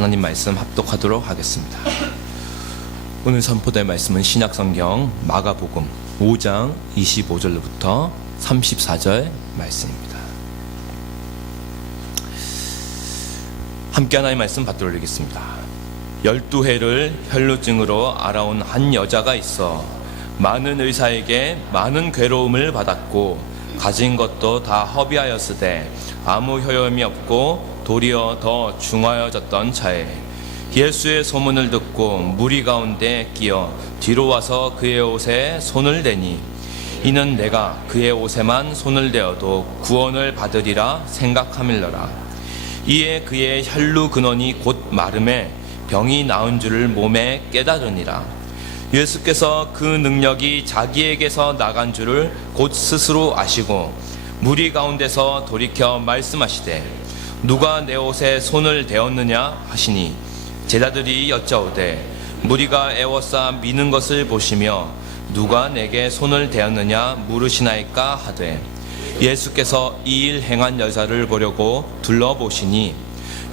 하나님 말씀 합독하도록 하겠습니다. 오늘 선포될 말씀은 신약성경 마가복음 5장 25절부터 34절 말씀입니다. 함께 하나님의 말씀 받들어 올리겠습니다. 12해를 혈루증으로 앓아온 한 여자가 있어 많은 의사에게 많은 괴로움을 받았고 가진 것도 다 허비하였으되 아무 효험이 없고 도리어 더 중하여졌던 차에 예수의 소문을 듣고 무리 가운데 끼어 뒤로 와서 그의 옷에 손을 대니 이는 내가 그의 옷에만 손을 대어도 구원을 받으리라 생각함일러라. 이에 그의 혈루 근원이 곧 마름에 병이 나은 줄을 몸에 깨달으니라. 예수께서 그 능력이 자기에게서 나간 줄을 곧 스스로 아시고 무리 가운데서 돌이켜 말씀하시되 누가 내 옷에 손을 대었느냐 하시니 제자들이 여짜오되 무리가 애워싸 미는 것을 보시며 누가 내게 손을 대었느냐 물으시나이까 하되 예수께서 이 일 행한 여자를 보려고 둘러보시니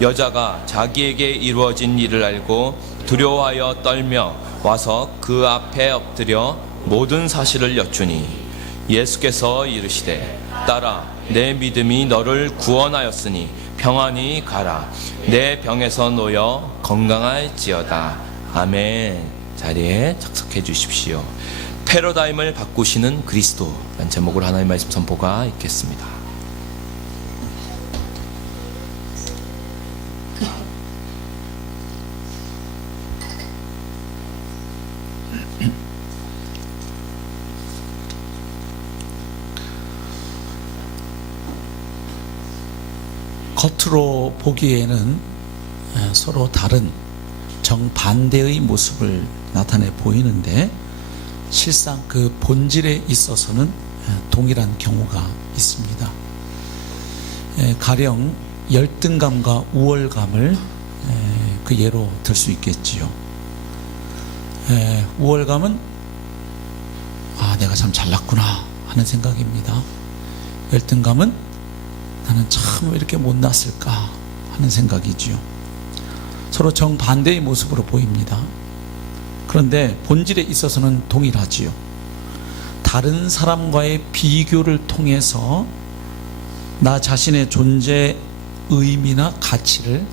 여자가 자기에게 이루어진 일을 알고 두려워하여 떨며 와서 그 앞에 엎드려 모든 사실을 여쭈니 예수께서 이르시되 딸아 내 믿음이 너를 구원하였으니 평안히 가라. 내 병에서 놓여 건강할지어다. 아멘. 자리에 착석해 주십시오. 패러다임을 바꾸시는 그리스도라는 제목으로 하나님의 말씀 선포가 있겠습니다. 겉으로 보기에는 서로 다른 정반대의 모습을 나타내 보이는데 실상 그 본질에 있어서는 동일한 경우가 있습니다. 가령 열등감과 우월감을 그 예로 들 수 있겠지요. 우월감은 내가 참 잘났구나 하는 생각입니다. 열등감은 나는 참 왜 이렇게 못났을까 하는 생각이지요. 서로 정반대의 모습으로 보입니다. 그런데 본질에 있어서는 동일하지요. 다른 사람과의 비교를 통해서 나 자신의 존재 의미나 가치를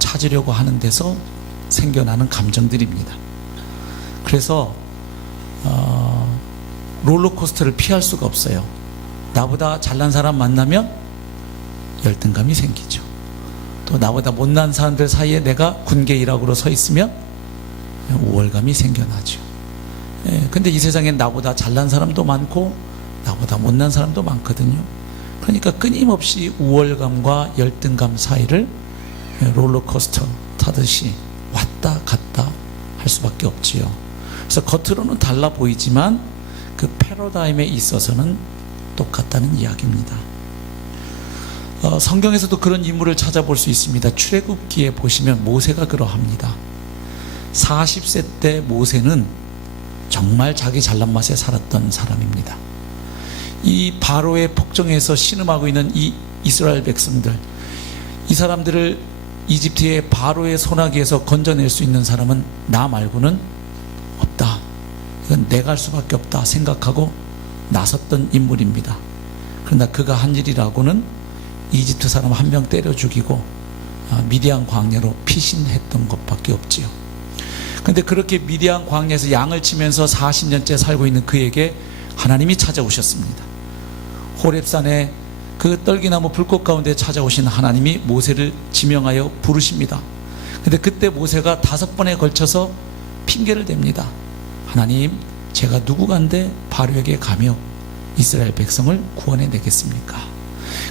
찾으려고 하는 데서 생겨나는 감정들입니다. 그래서 롤러코스터를 피할 수가 없어요. 나보다 잘난 사람 만나면 열등감이 생기죠. 또 나보다 못난 사람들 사이에 내가 군계 일학으로 서 있으면 우월감이 생겨나죠. 근데 이 세상엔 나보다 잘난 사람도 많고 나보다 못난 사람도 많거든요. 그러니까 끊임없이 우월감과 열등감 사이를 롤러코스터 타듯이 왔다 갔다 할 수밖에 없지요. 그래서 겉으로는 달라 보이지만 그 패러다임에 있어서는 똑같다는 이야기입니다. 성경에서도 그런 인물을 찾아볼 수 있습니다. 출애굽기에 보시면 모세가 그러합니다. 40세 때 모세는 정말 자기 잘난 맛에 살았던 사람입니다. 이 바로의 폭정에서 신음하고 있는 이 이스라엘 백성들, 이 사람들을 이집트의 바로의 소나기에서 건져낼 수 있는 사람은 나 말고는 없다. 이건 내가 할 수밖에 없다 생각하고 나섰던 인물입니다. 그러나 그가 한 일이라고는 이집트 사람 한 명 때려 죽이고 미디안 광야로 피신했던 것밖에 없지요. 그런데 그렇게 미디안 광야에서 양을 치면서 40년째 살고 있는 그에게 하나님이 찾아오셨습니다. 호렙산에 그 떨기나무 불꽃 가운데 찾아오신 하나님이 모세를 지명하여 부르십니다. 그런데 그때 모세가 5번에 걸쳐서 핑계를 댑니다. 하나님, 제가 누구간데 바로에게 가며 이스라엘 백성을 구원해 내겠습니까?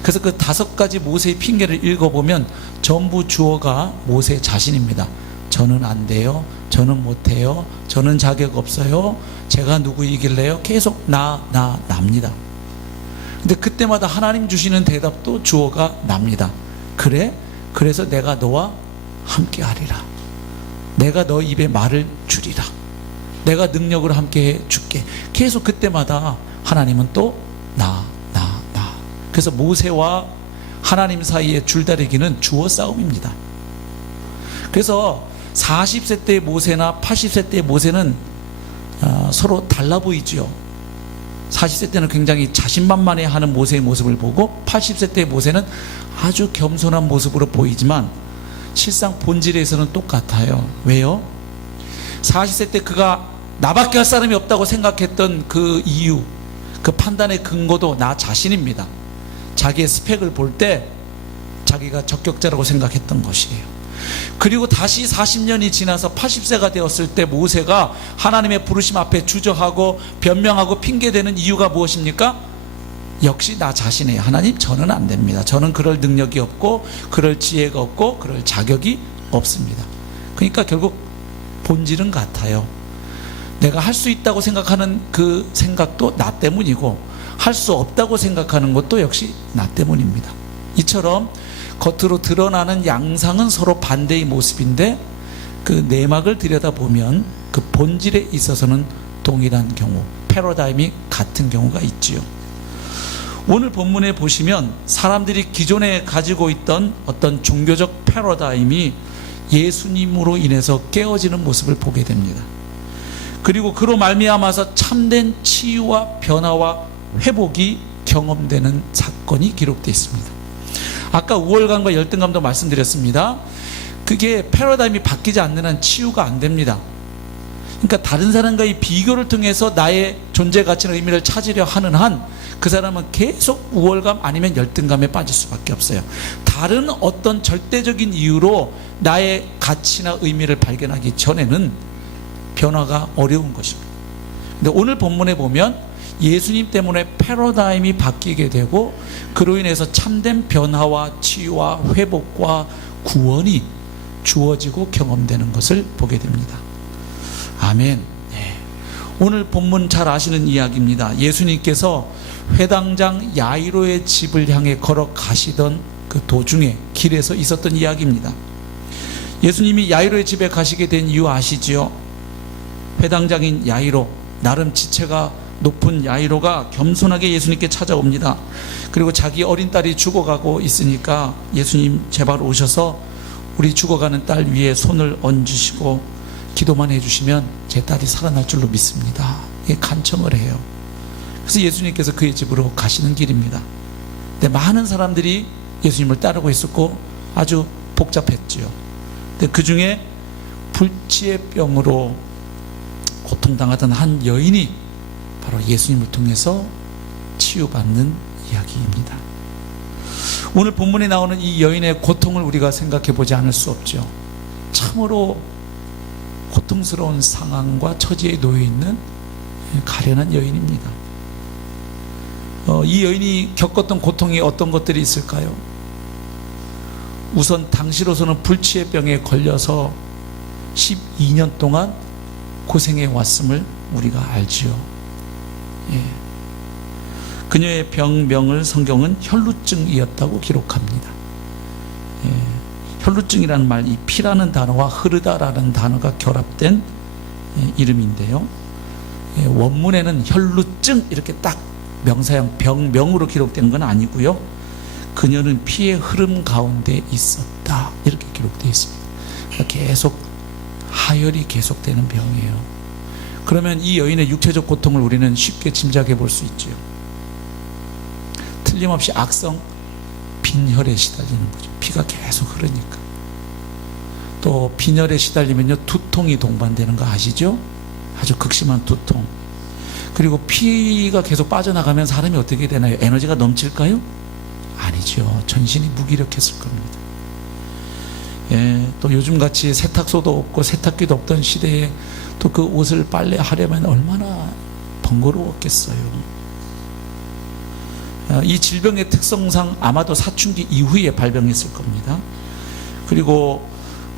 그래서 그 5가지 모세의 핑계를 읽어보면 전부 주어가 모세 자신입니다. 저는 안 돼요. 저는 못해요. 저는 자격 없어요. 제가 누구이길래요? 계속 납니다. 근데 그때마다 하나님 주시는 대답도 주어가 납니다. 그래? 그래서 내가 너와 함께 하리라. 내가 너 입에 말을 주리라. 내가 능력을 함께 해 줄게. 계속 그때마다 하나님은 또 나. 그래서 모세와 하나님 사이의 줄다리기는 주어 싸움입니다. 그래서 40세 때의 모세나 80세 때의 모세는 서로 달라 보이죠. 40세 때는 굉장히 자신만만해하는 모세의 모습을 보고 80세 때의 모세는 아주 겸손한 모습으로 보이지만 실상 본질에서는 똑같아요. 왜요? 40세 때 그가 나밖에 할 사람이 없다고 생각했던 그 이유, 그 판단의 근거도 나 자신입니다. 자기의 스펙을 볼 때 자기가 적격자라고 생각했던 것이에요. 그리고 다시 40년이 지나서 80세가 되었을 때 모세가 하나님의 부르심 앞에 주저하고 변명하고 핑계대는 이유가 무엇입니까? 역시 나 자신이에요. 하나님, 저는 안 됩니다. 저는 그럴 능력이 없고 그럴 지혜가 없고 그럴 자격이 없습니다. 그러니까 결국 본질은 같아요. 내가 할 수 있다고 생각하는 그 생각도 나 때문이고 할 수 없다고 생각하는 것도 역시 나 때문입니다. 이처럼 겉으로 드러나는 양상은 서로 반대의 모습인데 그 내막을 들여다보면 그 본질에 있어서는 동일한 경우, 패러다임이 같은 경우가 있지요. 오늘 본문에 보시면 사람들이 기존에 가지고 있던 어떤 종교적 패러다임이 예수님으로 인해서 깨어지는 모습을 보게 됩니다. 그리고 그로 말미암아서 참된 치유와 변화와 회복이 경험되는 사건이 기록되어 있습니다. 아까 우월감과 열등감도 말씀드렸습니다. 그게 패러다임이 바뀌지 않는 한 치유가 안 됩니다. 그러니까 다른 사람과의 비교를 통해서 나의 존재 가치나 의미를 찾으려 하는 한 그 사람은 계속 우월감 아니면 열등감에 빠질 수밖에 없어요. 다른 어떤 절대적인 이유로 나의 가치나 의미를 발견하기 전에는 변화가 어려운 것입니다. 근데 오늘 본문에 보면 예수님 때문에 패러다임이 바뀌게 되고 그로 인해서 참된 변화와 치유와 회복과 구원이 주어지고 경험되는 것을 보게 됩니다. 아멘. 네. 오늘 본문 잘 아시는 이야기입니다. 예수님께서 회당장 야이로의 집을 향해 걸어가시던 그 도중에 길에서 있었던 이야기입니다. 예수님이 야이로의 집에 가시게 된 이유 아시지요? 회당장인 야이로, 나름 지체가 높은 야이로가 겸손하게 예수님께 찾아옵니다. 그리고 자기 어린 딸이 죽어가고 있으니까 예수님 제발 오셔서 우리 죽어가는 딸 위에 손을 얹으시고 기도만 해주시면 제 딸이 살아날 줄로 믿습니다. 이게 간청을 해요. 그래서 예수님께서 그의 집으로 가시는 길입니다. 근데 많은 사람들이 예수님을 따르고 있었고 아주 복잡했지요. 근데 그 중에 불치의 병으로 고통당하던 한 여인이 바로 예수님을 통해서 치유받는 이야기입니다. 오늘 본문에 나오는 이 여인의 고통을 우리가 생각해 보지 않을 수 없죠. 참으로 고통스러운 상황과 처지에 놓여 있는 가련한 여인입니다. 이 여인이 겪었던 고통이 어떤 것들이 있을까요? 우선 당시로서는 불치의 병에 걸려서 12년 동안 고생해 왔음을 우리가 알지요. 예. 그녀의 병명을 성경은 혈루증이었다고 기록합니다. 예. 혈루증이라는 말, 이 피라는 단어와 흐르다라는 단어가 결합된 이름인데요. 예. 원문에는 혈루증 이렇게 딱 명사형 병명으로 기록된 건 아니고요. 그녀는 피의 흐름 가운데 있었다 이렇게 기록되어 있습니다. 그러니까 계속 하혈이 계속되는 병이에요. 그러면 이 여인의 육체적 고통을 우리는 쉽게 짐작해 볼 수 있죠. 틀림없이 악성 빈혈에 시달리는 거죠. 피가 계속 흐르니까. 또 빈혈에 시달리면요 두통이 동반되는 거 아시죠? 아주 극심한 두통. 그리고 피가 계속 빠져나가면 사람이 어떻게 되나요? 에너지가 넘칠까요? 아니죠. 전신이 무기력했을 겁니다. 예, 또 요즘같이 세탁소도 없고 세탁기도 없던 시대에 또 그 옷을 빨래하려면 얼마나 번거로웠겠어요. 이 질병의 특성상 아마도 사춘기 이후에 발병했을 겁니다. 그리고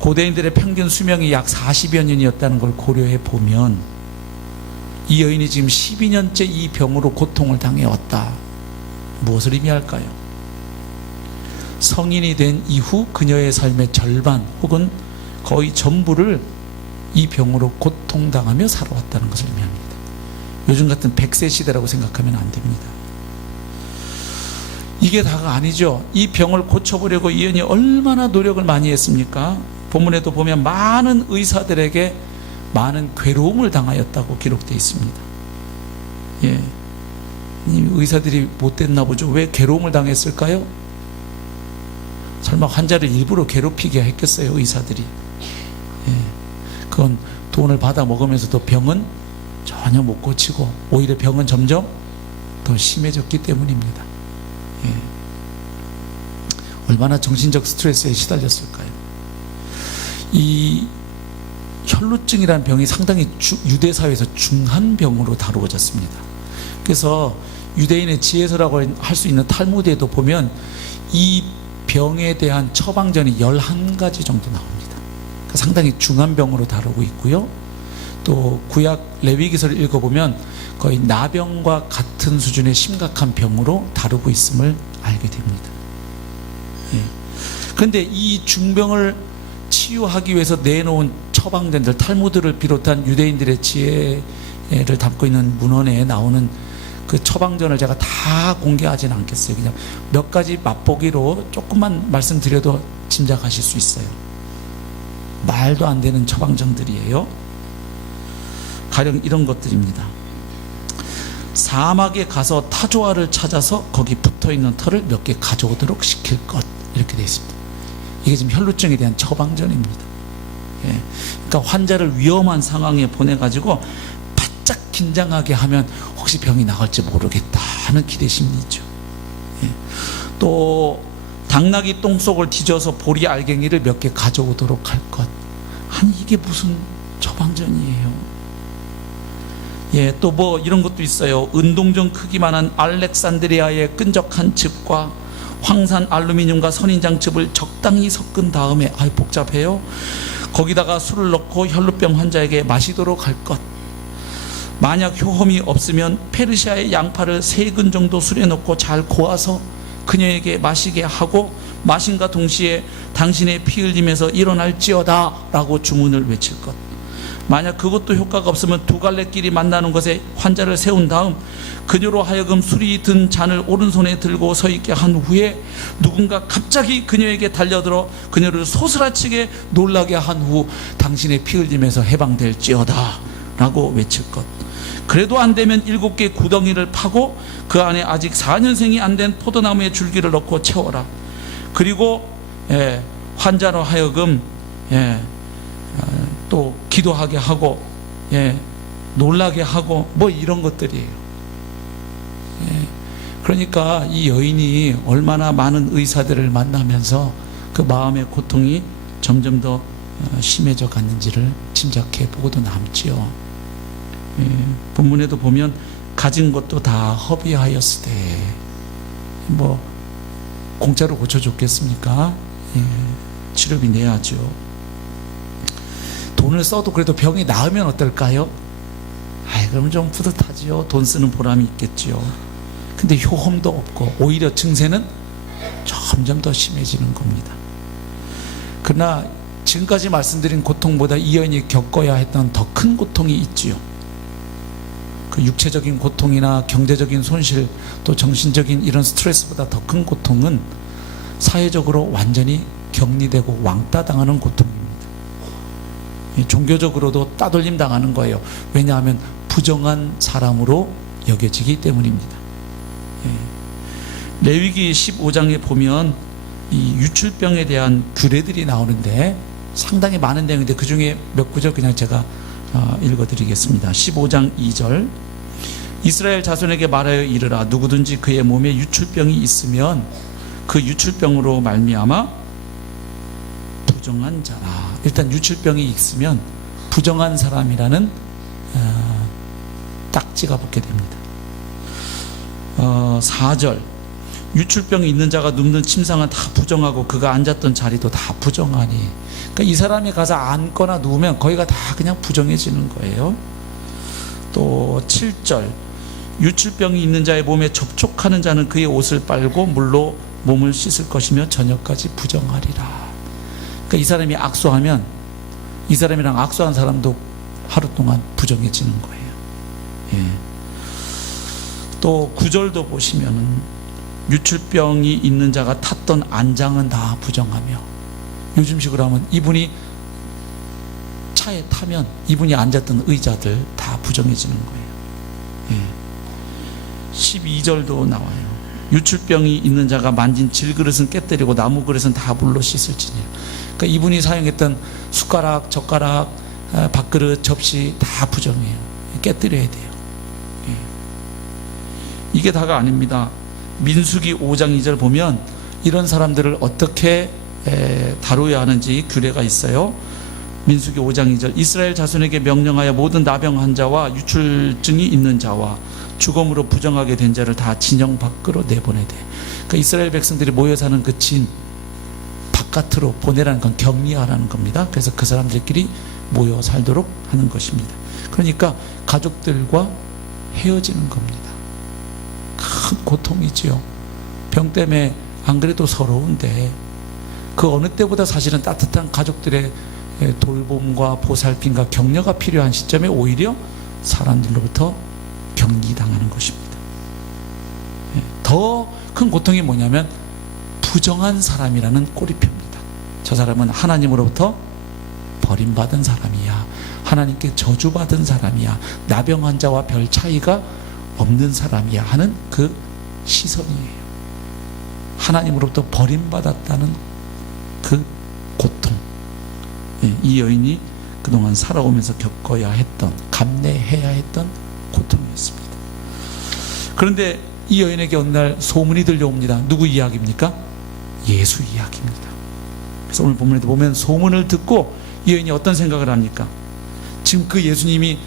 고대인들의 평균 수명이 약 40여 년이었다는 걸 고려해 보면 이 여인이 지금 12년째 이 병으로 고통을 당해왔다. 무엇을 의미할까요? 성인이 된 이후 그녀의 삶의 절반 혹은 거의 전부를 이 병으로 고통당하며 살아왔다는 것을 의미합니다. 요즘 같은 100세 시대라고 생각하면 안 됩니다. 이게 다가 아니죠. 이 병을 고쳐보려고 이 여인이 얼마나 노력을 많이 했습니까? 본문에도 보면 많은 의사들에게 많은 괴로움을 당하였다고 기록되어 있습니다. 예. 이 의사들이 못됐나 보죠. 왜 괴로움을 당했을까요? 설마 환자를 일부러 괴롭히게 했겠어요, 의사들이? 예. 그건 돈을 받아 먹으면서도 병은 전혀 못 고치고 오히려 병은 점점 더 심해졌기 때문입니다. 예. 얼마나 정신적 스트레스에 시달렸을까요? 이 혈루증이라는 병이 상당히 유대 사회에서 중한 병으로 다루어졌습니다. 그래서 유대인의 지혜서라고 할 수 있는 탈무드에도 보면 이 병에 대한 처방전이 11가지 정도 나옵니다. 그러니까 상당히 중한 병으로 다루고 있고요. 또 구약 레위기서를 읽어보면 거의 나병과 같은 수준의 심각한 병으로 다루고 있음을 알게 됩니다. 예. 그런데 이 중병을 치유하기 위해서 내놓은 처방전들, 탈무드를 비롯한 유대인들의 지혜를 담고 있는 문헌에 나오는 그 처방전을 제가 다 공개하지는 않겠어요. 그냥 몇 가지 맛보기로 조금만 말씀드려도 짐작하실 수 있어요. 말도 안 되는 처방전들이에요. 가령 이런 것들입니다. 사막에 가서 타조알을 찾아서 거기 붙어있는 털을 몇 개 가져오도록 시킬 것, 이렇게 되어 있습니다. 이게 지금 혈루증에 대한 처방전입니다. 예. 그러니까 환자를 위험한 상황에 보내가지고 바짝 긴장하게 하면 혹시 병이 나갈지 모르겠다 하는 기대심리죠. 예. 또 당나귀 똥속을 뒤져서 보리 알갱이를 몇 개 가져오도록 할 것. 아니 이게 무슨 처방전이에요? 예, 또 뭐 이런 것도 있어요. 은동전 크기만한 알렉산드리아의 끈적한 즙과 황산 알루미늄과 선인장 즙을 적당히 섞은 다음에, 아이 복잡해요. 거기다가 술을 넣고 혈루병 환자에게 마시도록 할 것. 만약 효험이 없으면 페르시아의 양파를 3근 정도 술에 넣고 잘 고아서 그녀에게 마시게 하고 마신과 동시에 당신의 피 흘림에서 일어날지어다 라고 주문을 외칠 것. 만약 그것도 효과가 없으면 두 갈래끼리 만나는 곳에 환자를 세운 다음 그녀로 하여금 술이 든 잔을 오른손에 들고 서 있게 한 후에 누군가 갑자기 그녀에게 달려들어 그녀를 소스라치게 놀라게 한 후 당신의 피 흘림에서 해방될지어다 라고 외칠 것. 그래도 안 되면 7개 구덩이를 파고 그 안에 아직 4년생이 안 된 포도나무의 줄기를 넣고 채워라. 그리고 환자로 하여금 또 기도하게 하고 놀라게 하고 뭐 이런 것들이에요. 그러니까 이 여인이 얼마나 많은 의사들을 만나면서 그 마음의 고통이 점점 더 심해져 갔는지를 짐작해 보고도 남지요. 본문에도 보면 가진 것도 다 허비하였으되, 뭐 공짜로 고쳐줬겠습니까? 치료비 내야죠. 돈을 써도 그래도 병이 나으면 어떨까요? 그럼 좀 뿌듯하지요. 돈 쓰는 보람이 있겠지요. 근데 효험도 없고 오히려 증세는 점점 더 심해지는 겁니다. 그러나 지금까지 말씀드린 고통보다 이 여인이 겪어야 했던 더 큰 고통이 있지요. 그 육체적인 고통이나 경제적인 손실, 또 정신적인 이런 스트레스보다 더 큰 고통은 사회적으로 완전히 격리되고 왕따당하는 고통입니다. 종교적으로도 따돌림 당하는 거예요. 왜냐하면 부정한 사람으로 여겨지기 때문입니다. 레위기 15장에 보면 이 유출병에 대한 규례들이 나오는데 상당히 많은 내용인데 그 중에 몇 구절 그냥 제가 읽어드리겠습니다. 15장 2절. 이스라엘 자손에게 말하여 이르라. 누구든지 그의 몸에 유출병이 있으면 그 유출병으로 말미암아 부정한 자라. 일단 유출병이 있으면 부정한 사람이라는 딱지가 붙게 됩니다. 4절. 유출병이 있는 자가 눕는 침상은 다 부정하고 그가 앉았던 자리도 다 부정하니. 그러니까 이 사람이 가서 앉거나 누우면 거기가 다 그냥 부정해지는 거예요. 또 7절. 유출병이 있는 자의 몸에 접촉하는 자는 그의 옷을 빨고 물로 몸을 씻을 것이며 저녁까지 부정하리라. 그러니까 이 사람이 악수하면 이 사람이랑 악수한 사람도 하루 동안 부정해지는 거예요. 또 9절도 보시면은 유출병이 있는 자가 탔던 안장은 다 부정하며, 요즘식으로 하면 이분이 차에 타면 이분이 앉았던 의자들 다 부정해지는 거예요. 12절도 나와요. 유출병이 있는 자가 만진 질그릇은 깨뜨리고 나무 그릇은 다 물로 씻을지니라. 그러니까 이분이 사용했던 숟가락, 젓가락, 밥그릇, 접시 다 부정해요. 깨뜨려야 돼요. 이게 다가 아닙니다. 민수기 5장 2절 보면 이런 사람들을 어떻게 다루어야 하는지 규례가 있어요. 민수기 5장 2절 이스라엘 자손에게 명령하여 모든 나병한 자와 유출증이 있는 자와 죽음으로 부정하게 된 자를 다 진영 밖으로 내보내야 돼. 그러니까 이스라엘 백성들이 모여 사는 그 진 바깥으로 보내라는 건 격리하라는 겁니다. 그래서 그 사람들끼리 모여 살도록 하는 것입니다. 그러니까 가족들과 헤어지는 겁니다. 큰 고통이지요. 병 때문에 안 그래도 서러운데 그 어느 때보다 사실은 따뜻한 가족들의 돌봄과 보살핌과 격려가 필요한 시점에 오히려 사람들로부터 격리당하는 것입니다. 더 큰 고통이 뭐냐면 부정한 사람이라는 꼬리표입니다. 저 사람은 하나님으로부터 버림받은 사람이야. 하나님께 저주받은 사람이야. 나병한 자와 별 차이가 없는 사람이야 하는 그 시선이에요. 하나님으로부터 버림받았다는 그 고통. 이 여인이 그동안 살아오면서 겪어야 했던, 감내해야 했던 고통이었습니다. 그런데 이 여인에게 어느 날 소문이 들려옵니다. 누구 이야기입니까? 예수 이야기입니다. 그래서 오늘 본문에도 보면 소문을 듣고 이 여인이 어떤 생각을 합니까? 지금 그 예수님이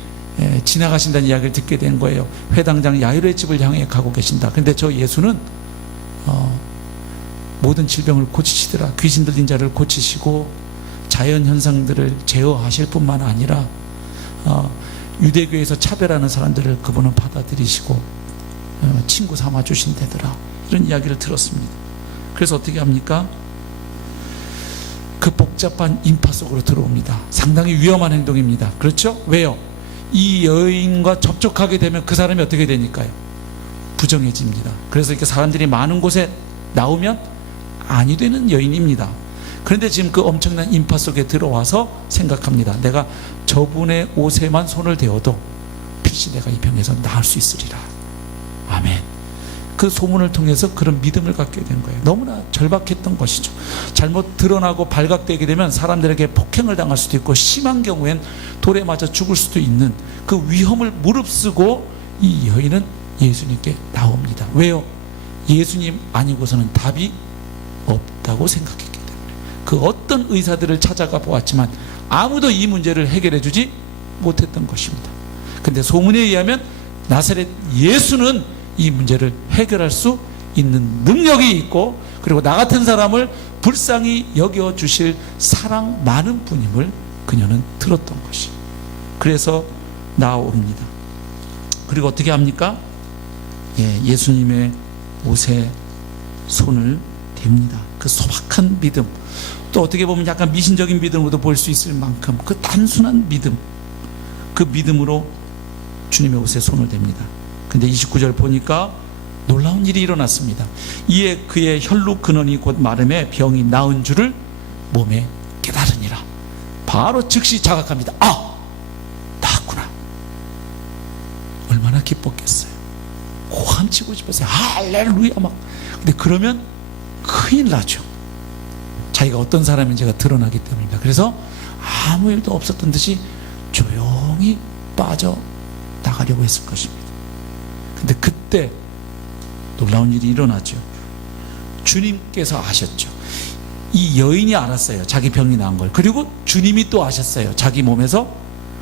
지나가신다는 이야기를 듣게 된 거예요. 회당장 야이로의 집을 향해 가고 계신다. 그런데 저 예수는 모든 질병을 고치시더라. 귀신 들린 자를 고치시고 자연 현상들을 제어하실 뿐만 아니라 유대교에서 차별하는 사람들을 그분은 받아들이시고 친구 삼아 주신다더라. 이런 이야기를 들었습니다. 그래서 어떻게 합니까? 그 복잡한 인파 속으로 들어옵니다. 상당히 위험한 행동입니다. 그렇죠? 왜요? 이 여인과 접촉하게 되면 그 사람이 어떻게 되니까요? 부정해집니다. 그래서 이렇게 사람들이 많은 곳에 나오면 아니 되는 여인입니다. 그런데 지금 그 엄청난 인파 속에 들어와서 생각합니다. 내가 저분의 옷에만 손을 대어도 필시 내가 이 병에서 나을 수 있으리라. 아멘. 그 소문을 통해서 그런 믿음을 갖게 된 거예요. 너무나 절박했던 것이죠. 잘못 드러나고 발각되게 되면 사람들에게 폭행을 당할 수도 있고 심한 경우엔 돌에 맞아 죽을 수도 있는 그 위험을 무릅쓰고 이 여인은 예수님께 나옵니다. 왜요? 예수님 아니고서는 답이 없다고 생각했기 때문에. 그 어떤 의사들을 찾아가 보았지만 아무도 이 문제를 해결해 주지 못했던 것입니다. 근데 소문에 의하면 나사렛 예수는 이 문제를 해결할 수 있는 능력이 있고 그리고 나 같은 사람을 불쌍히 여겨주실 사랑 많은 분임을 그녀는 들었던 것이. 그래서 나옵니다. 그리고 어떻게 합니까? 예수님의 옷에 손을 댑니다. 그 소박한 믿음, 또 어떻게 보면 약간 미신적인 믿음으로도 볼 수 있을 만큼 그 단순한 믿음, 그 믿음으로 주님의 옷에 손을 댑니다. 근데 29절 보니까 놀라운 일이 일어났습니다. 이에 그의 혈루 근원이 곧 마름에 병이 나은 줄을 몸에 깨달으니라. 바로 즉시 자각합니다. 아! 나았구나. 얼마나 기뻤겠어요. 고함치고 싶었어요. 할렐루야 막. 근데 그러면 큰일 나죠. 자기가 어떤 사람인지가 드러나기 때문입니다. 그래서 아무 일도 없었던 듯이 조용히 빠져나가려고 했을 것입니다. 근데 그때 놀라운 일이 일어나죠. 주님께서 아셨죠. 이 여인이 알았어요. 자기 병이 나은 걸. 그리고 주님이 또 아셨어요. 자기 몸에서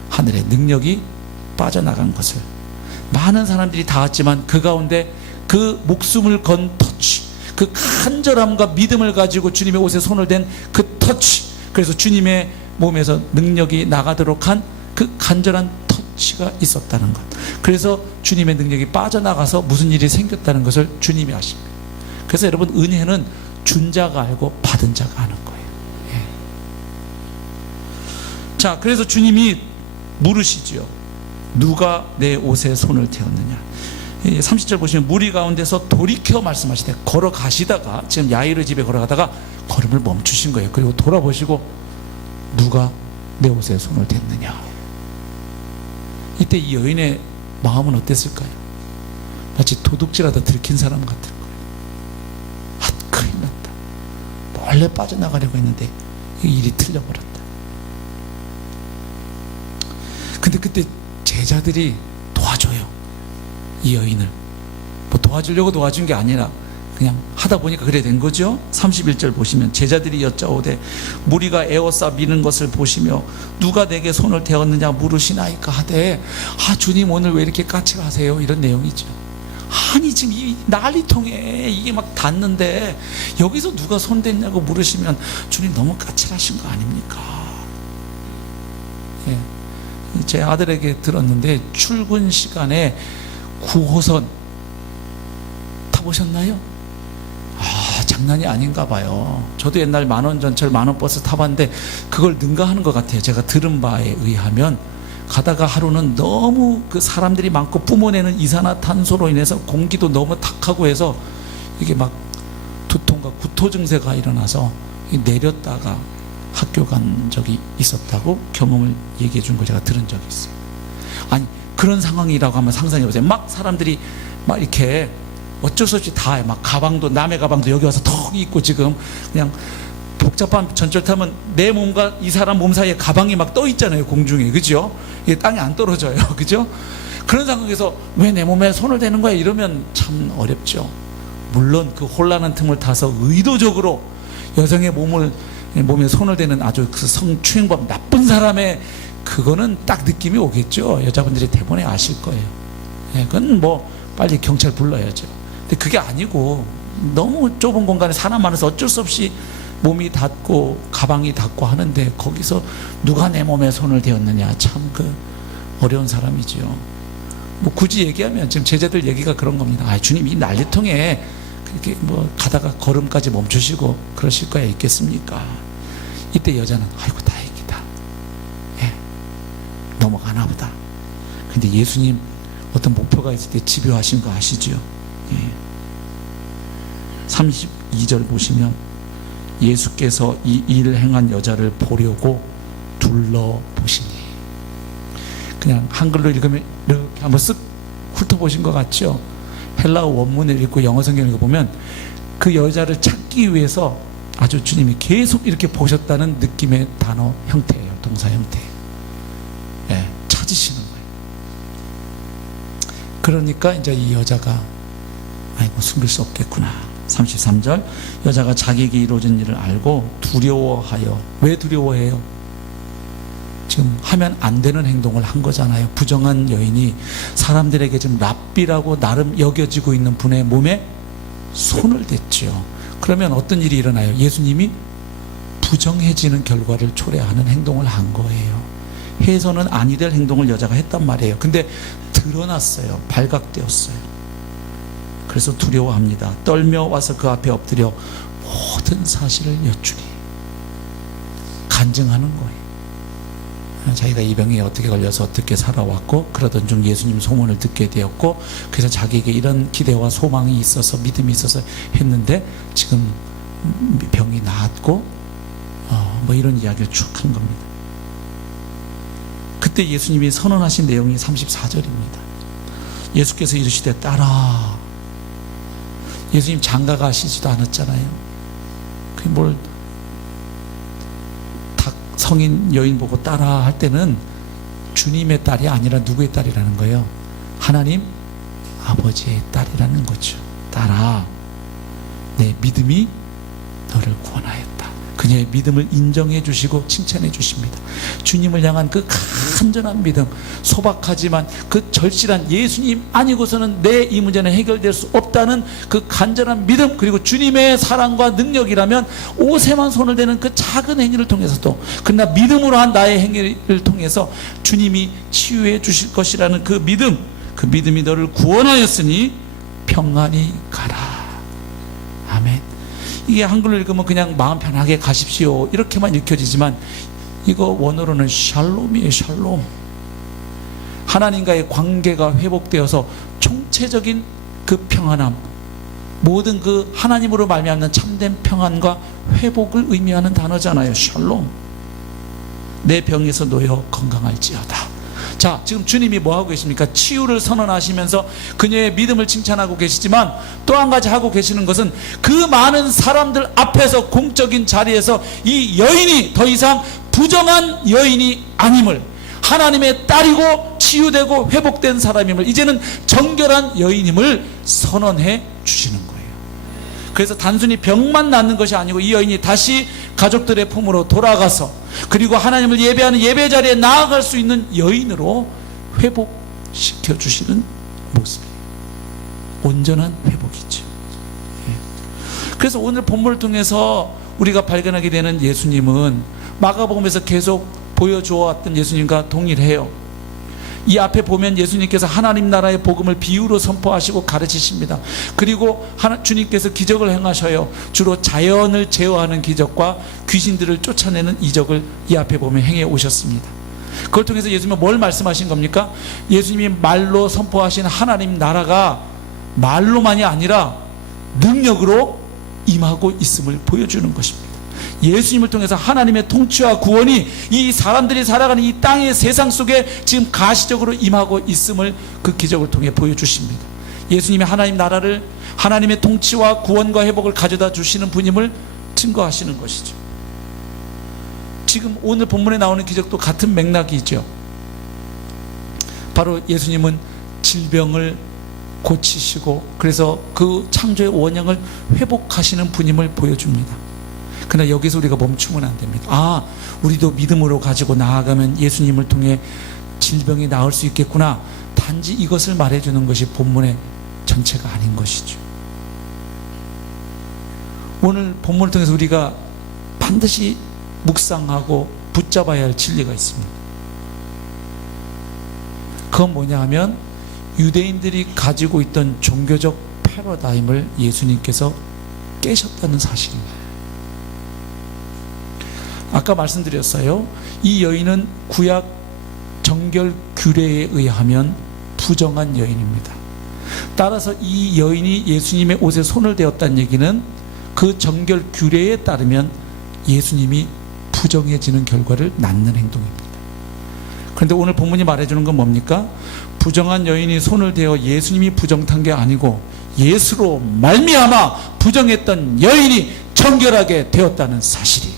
하늘의 능력이 빠져나간 것을. 많은 사람들이 다 왔지만 그 가운데 그 목숨을 건 터치, 그 간절함과 믿음을 가지고 주님의 옷에 손을 댄 그 터치, 그래서 주님의 몸에서 능력이 나가도록 한 그 간절한 터치가 있었다는 것. 그래서 주님의 능력이 빠져나가서 무슨 일이 생겼다는 것을 주님이 아십니다. 그래서 여러분, 은혜는 준 자가 알고 받은 자가 아는 거예요. 자, 그래서 주님이 물으시죠. 누가 내 옷에 손을 대었느냐. 30절 보시면 무리 가운데서 돌이켜 말씀하시되, 걸어가시다가, 지금 야이로 집에 걸어가다가 걸음을 멈추신 거예요. 그리고 돌아보시고 누가 내 옷에 손을 댔느냐. 이때 이 여인의 마음은 어땠을까요? 마치 도둑질하다 들킨 사람 같은 거예요. 아, 큰일 났다. 몰래 빠져나가려고 했는데 이 일이 틀려버렸다. 근데 그때 제자들이 도와줘요. 이 여인을. 뭐 도와주려고 도와준 게 아니라 그냥 하다 보니까 그래 된 거죠. 31절 보시면 제자들이 여짜오되 무리가 에워싸 미는 것을 보시며 누가 내게 손을 대었느냐 물으시나이까 하되, 아 주님 오늘 왜 이렇게 까칠하세요? 이런 내용이죠. 아니 지금 이 난리통에 이게 막 닿는데 여기서 누가 손 댔냐고 물으시면 주님 너무 까칠하신 거 아닙니까? 예. 제 아들에게 들었는데 출근 시간에 9호선 타보셨나요? 아, 장난이 아닌가 봐요. 저도 옛날 만원 전철 만원 버스 타봤는데 그걸 능가하는 것 같아요. 제가 들은 바에 의하면 가다가 하루는 너무 그 사람들이 많고 뿜어내는 이산화탄소로 인해서 공기도 너무 탁하고 해서 이게 막 두통과 구토 증세가 일어나서 내렸다가 학교 간 적이 있었다고 경험을 얘기해 준 걸 제가 들은 적이 있어요. 아니 그런 상황이라고 한번 상상해 보세요. 막 사람들이 막 이렇게 어쩔 수 없이 다 막 가방도 남의 가방도 여기 와서 턱 있고 지금 그냥 복잡한 전철 타면 내 몸과 이 사람 몸 사이에 가방이 막 떠 있잖아요. 공중에. 그죠? 이게 땅에 안 떨어져요. 그죠? 그런 상황에서 왜 내 몸에 손을 대는 거야? 이러면 참 어렵죠. 물론 그 혼란한 틈을 타서 의도적으로 여성의 몸에 손을 대는 아주 그 성추행범 나쁜 사람의 그거는 딱 느낌이 오겠죠. 여자분들이 대본에 아실 거예요. 예, 그건 뭐 빨리 경찰 불러야죠. 근데 그게 아니고 너무 좁은 공간에 사람 많아서 어쩔 수 없이 몸이 닿고 가방이 닿고 하는데 거기서 누가 내 몸에 손을 대었느냐. 참 그 어려운 사람이지요. 뭐 굳이 얘기하면 지금 제자들 얘기가 그런 겁니다. 아, 주님 이 난리통에 그렇게 뭐 가다가 걸음까지 멈추시고 그러실 거야 있겠습니까? 이때 여자는 아이고 다행이다. 예, 넘어가나 보다. 근데 예수님 어떤 목표가 있을 때 집요하신 거 아시죠? 예. 32절 보시면 예수께서 이 일을 행한 여자를 보려고 둘러보시니, 그냥 한글로 읽으면 이렇게 한번 쓱 훑어보신 것 같죠? 헬라어 원문을 읽고 영어 성경을 읽어보면 그 여자를 찾기 위해서 아주 주님이 계속 이렇게 보셨다는 느낌의 단어 형태예요. 동사 형태. 예, 찾으시는 거예요. 그러니까 이제 이 여자가 아이고 숨길 수 없겠구나. 33절 여자가 자기에게 이루어진 일을 알고 두려워하여. 왜 두려워해요? 지금 하면 안 되는 행동을 한 거잖아요. 부정한 여인이 사람들에게 지금 랍비라고 나름 여겨지고 있는 분의 몸에 손을 댔죠. 그러면 어떤 일이 일어나요? 예수님이 부정해지는 결과를 초래하는 행동을 한 거예요. 해서는 아니 될 행동을 여자가 했단 말이에요. 근데 드러났어요. 발각되었어요. 그래서 두려워합니다. 떨며 와서 그 앞에 엎드려 모든 사실을 여쭈니. 간증하는 거예요. 자기가 이 병에 어떻게 걸려서 어떻게 살아왔고 그러던 중 예수님 소문을 듣게 되었고 그래서 자기에게 이런 기대와 소망이 있어서 믿음이 있어서 했는데 지금 병이 나았고 뭐 이런 이야기를 쭉 한 겁니다. 그때 예수님이 선언하신 내용이 34절입니다. 예수께서 이르시되 따라. 예수님 장가 가시지도 않았잖아요. 그게 뭘 성인 여인 보고 따라 할 때는 주님의 딸이 아니라 누구의 딸이라는 거예요? 하나님 아버지의 딸이라는 거죠. 따라 내 믿음이 너를 구원하였다. 그녀의 믿음을 인정해 주시고 칭찬해 주십니다. 주님을 향한 그 간절한 믿음, 소박하지만 그 절실한 예수님 아니고서는 내 이 문제는 해결될 수 없다는 그 간절한 믿음, 그리고 주님의 사랑과 능력이라면 옷에만 손을 대는 그 작은 행위를 통해서도, 그러나 믿음으로 한 나의 행위를 통해서 주님이 치유해 주실 것이라는 그 믿음, 그 믿음이 너를 구원하였으니 평안히 가라. 아멘. 이게 한글로 읽으면 그냥 마음 편하게 가십시오 이렇게만 읽혀지지만 이거 원어로는 샬롬이에요. 샬롬. 하나님과의 관계가 회복되어서 총체적인 그 평안함, 모든 그 하나님으로 말미암는 참된 평안과 회복을 의미하는 단어잖아요. 샬롬. 내 병에서 놓여 건강할지어다. 자, 지금 주님이 뭐 하고 계십니까? 치유를 선언하시면서 그녀의 믿음을 칭찬하고 계시지만 또 한 가지 하고 계시는 것은 그 많은 사람들 앞에서 공적인 자리에서 이 여인이 더 이상 부정한 여인이 아님을, 하나님의 딸이고 치유되고 회복된 사람임을, 이제는 정결한 여인임을 선언해 주시는 거예요. 그래서 단순히 병만 낫는 것이 아니고 이 여인이 다시 가족들의 품으로 돌아가서 그리고 하나님을 예배하는 예배 자리에 나아갈 수 있는 여인으로 회복시켜 주시는 모습이에요. 온전한 회복이죠. 그래서 오늘 본문을 통해서 우리가 발견하게 되는 예수님은 마가복음에서 계속 보여주어왔던 예수님과 동일해요. 이 앞에 보면 예수님께서 하나님 나라의 복음을 비유로 선포하시고 가르치십니다. 그리고 주님께서 기적을 행하셔요. 주로 자연을 제어하는 기적과 귀신들을 쫓아내는 이적을 이 앞에 보면 행해 오셨습니다. 그걸 통해서 예수님은 뭘 말씀하신 겁니까? 예수님이 말로 선포하신 하나님 나라가 말로만이 아니라 능력으로 임하고 있음을 보여주는 것입니다. 예수님을 통해서 하나님의 통치와 구원이 이 사람들이 살아가는 이 땅의 세상 속에 지금 가시적으로 임하고 있음을 그 기적을 통해 보여주십니다. 예수님이 하나님 나라를, 하나님의 통치와 구원과 회복을 가져다 주시는 분임을 증거하시는 것이죠. 지금 오늘 본문에 나오는 기적도 같은 맥락이죠. 바로 예수님은 질병을 고치시고 그래서 그 창조의 원형을 회복하시는 분임을 보여줍니다. 그러나 여기서 우리가 멈추면 안 됩니다. 아, 우리도 믿음으로 가지고 나아가면 예수님을 통해 질병이 나을 수 있겠구나. 단지 이것을 말해주는 것이 본문의 전체가 아닌 것이죠. 오늘 본문을 통해서 우리가 반드시 묵상하고 붙잡아야 할 진리가 있습니다. 그건 뭐냐 하면 유대인들이 가지고 있던 종교적 패러다임을 예수님께서 깨셨다는 사실입니다. 아까 말씀드렸어요. 이 여인은 구약 정결 규례에 의하면 부정한 여인입니다. 따라서 이 여인이 예수님의 옷에 손을 대었다는 얘기는 그 정결 규례에 따르면 예수님이 부정해지는 결과를 낳는 행동입니다. 그런데 오늘 본문이 말해주는 건 뭡니까? 부정한 여인이 손을 대어 예수님이 부정탄 게 아니고 예수로 말미암아 부정했던 여인이 정결하게 되었다는 사실이에요.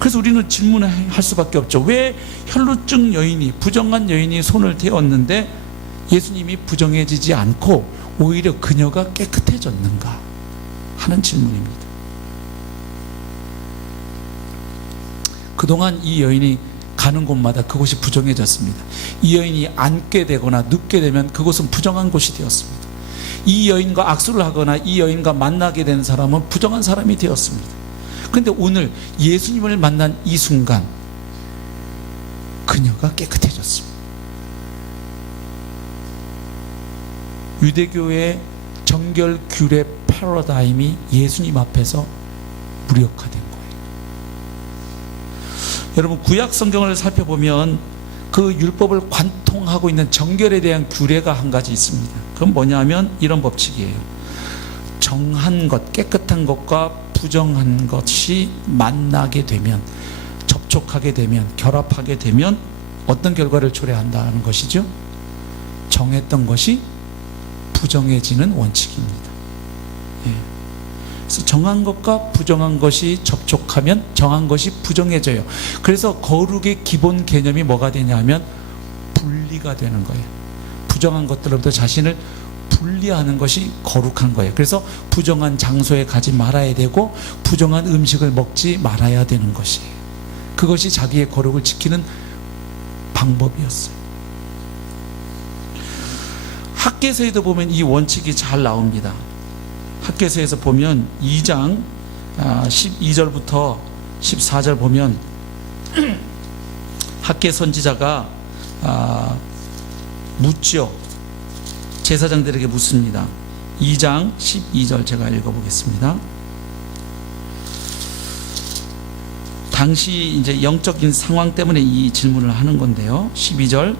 그래서 우리는 질문할 수밖에 없죠. 왜 혈루증 여인이, 부정한 여인이 손을 대었는데 예수님이 부정해지지 않고 오히려 그녀가 깨끗해졌는가 하는 질문입니다. 그동안 이 여인이 가는 곳마다 그곳이 부정해졌습니다. 이 여인이 앉게 되거나 눕게 되면 그곳은 부정한 곳이 되었습니다. 이 여인과 악수를 하거나 이 여인과 만나게 된 사람은 부정한 사람이 되었습니다. 그런데 오늘 예수님을 만난 이 순간 그녀가 깨끗해졌습니다. 유대교의 정결 규례 패러다임이 예수님 앞에서 무력화된 거예요. 여러분, 구약 성경을 살펴보면 그 율법을 관통하고 있는 정결에 대한 규례가 한 가지 있습니다. 그건 뭐냐면 이런 법칙이에요. 정한 것, 깨끗한 것과 부정한 것이 만나게 되면, 접촉하게 되면, 결합하게 되면 어떤 결과를 초래한다는 것이죠? 정했던 것이 부정해지는 원칙입니다. 예. 그래서 정한 것과 부정한 것이 접촉하면 정한 것이 부정해져요. 그래서 거룩의 기본 개념이 뭐가 되냐면 분리가 되는 거예요. 부정한 것들로부터 자신을 분리하는 것이 거룩한 거예요. 그래서 부정한 장소에 가지 말아야 되고 부정한 음식을 먹지 말아야 되는 것이에요. 그것이 자기의 거룩을 지키는 방법이었어요. 학개서에도 보면 이 원칙이 잘 나옵니다. 학개서에서 보면 2장 12절부터 14절 보면 학개 선지자가 묻죠. 제사장들에게 묻습니다. 2장 12절 제가 읽어보겠습니다. 당시 이제 영적인 상황 때문에 이 질문을 하는 건데요. 12절,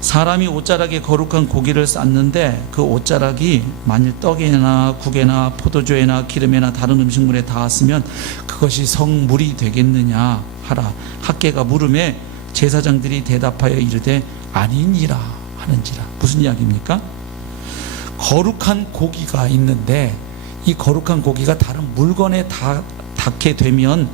사람이 옷자락에 거룩한 고기를 쌓는데 그 옷자락이 만일 떡이나 국에나 포도주에나 기름에나 다른 음식물에 닿았으면 그것이 성물이 되겠느냐 하라. 학계가 물음에 제사장들이 대답하여 이르되 아니니라 하는지라. 무슨 이야기입니까? 거룩한 고기가 있는데 이 거룩한 고기가 다른 물건에 닿게 되면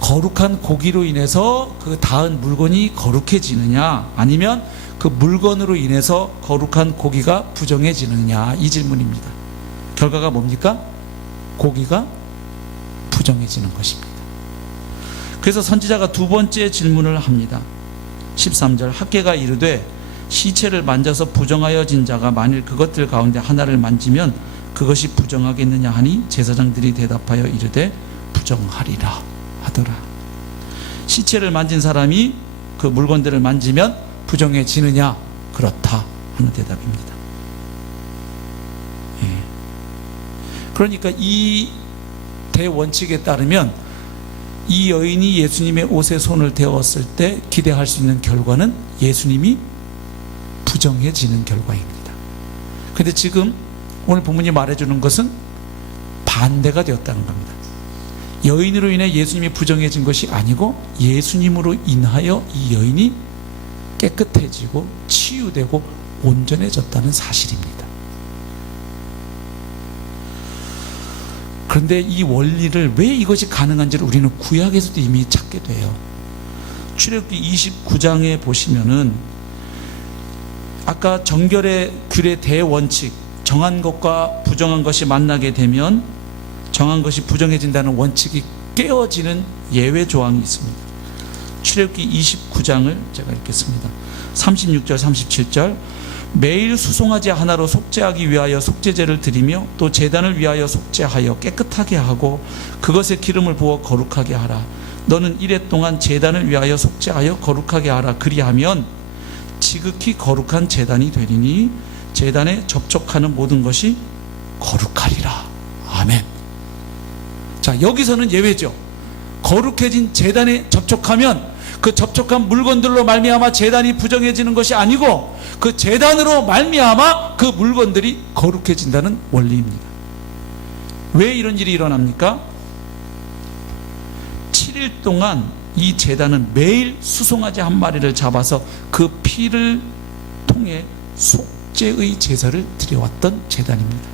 거룩한 고기로 인해서 그 닿은 물건이 거룩해지느냐, 아니면 그 물건으로 인해서 거룩한 고기가 부정해지느냐, 이 질문입니다. 결과가 뭡니까? 고기가 부정해지는 것입니다. 그래서 선지자가 두 번째 질문을 합니다. 13절, 학계가 이르되 시체를 만져서 부정하여진 자가 만일 그것들 가운데 하나를 만지면 그것이 부정하겠느냐 하니 제사장들이 대답하여 이르되 부정하리라 하더라. 시체를 만진 사람이 그 물건들을 만지면 부정해지느냐? 그렇다 하는 대답입니다. 예. 그러니까 이 대원칙에 따르면 이 여인이 예수님의 옷에 손을 대었을 때 기대할 수 있는 결과는 예수님이 부정해지는 결과입니다. 그런데 지금 오늘 본문이 말해주는 것은 반대가 되었다는 겁니다. 여인으로 인해 예수님이 부정해진 것이 아니고 예수님으로 인하여 이 여인이 깨끗해지고 치유되고 온전해졌다는 사실입니다. 그런데 이 원리를 왜 이것이 가능한지를 우리는 구약에서도 이미 찾게 돼요. 출애굽기 29장에 보시면은 아까 정결의 규례 대원칙, 정한 것과 부정한 것이 만나게 되면 정한 것이 부정해진다는 원칙이 깨어지는 예외 조항이 있습니다. 출애굽기 29장을 제가 읽겠습니다. 36절 37절, 매일 수송아지 하나로 속죄하기 위하여 속죄제를 드리며 또 제단을 위하여 속죄하여 깨끗하게 하고 그것에 기름을 부어 거룩하게 하라. 너는 이레 동안 제단을 위하여 속죄하여 거룩하게 하라. 그리하면 지극히 거룩한 제단이 되리니 제단에 접촉하는 모든 것이 거룩하리라. 아멘. 자, 여기서는 예외죠. 거룩해진 제단에 접촉하면 그 접촉한 물건들로 말미암아 제단이 부정해지는 것이 아니고 그 제단으로 말미암아 그 물건들이 거룩해진다는 원리입니다. 왜 이런 일이 일어납니까? 7일 동안 이 제단은 매일 수송아지 한 마리를 잡아서 그 피를 통해 속죄의 제사를 드려왔던 제단입니다.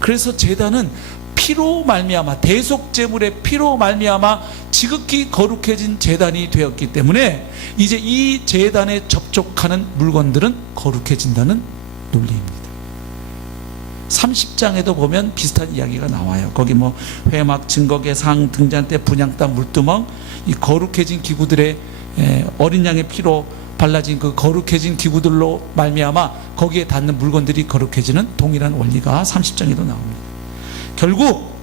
그래서 제단은 피로 말미암아, 대속제물의 피로 말미암아 지극히 거룩해진 제단이 되었기 때문에 이제 이 제단에 접촉하는 물건들은 거룩해진다는 논리입니다. 30장에도 보면 비슷한 이야기가 나와요. 거기 뭐 회막, 증거계, 상, 등잔대, 분향단, 물두멍, 이 거룩해진 기구들의 어린 양의 피로 발라진 그 거룩해진 기구들로 말미암아 거기에 닿는 물건들이 거룩해지는 동일한 원리가 30장에도 나옵니다. 결국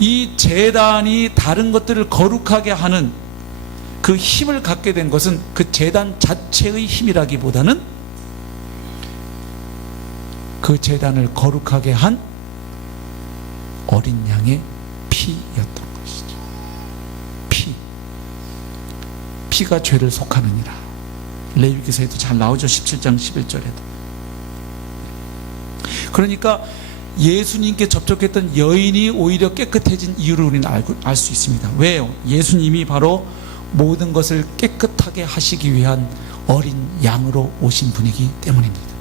이 제단이 다른 것들을 거룩하게 하는 그 힘을 갖게 된 것은 그 제단 자체의 힘이라기보다는 그 제단을 거룩하게 한 어린 양의 피였던 것이죠. 피가 죄를 속하느니라. 레위기서에도 잘 나오죠. 17장 11절에도. 그러니까 예수님께 접촉했던 여인이 오히려 깨끗해진 이유를 우리는 알 수 있습니다. 왜요? 예수님이 바로 모든 것을 깨끗하게 하시기 위한 어린 양으로 오신 분이기 때문입니다.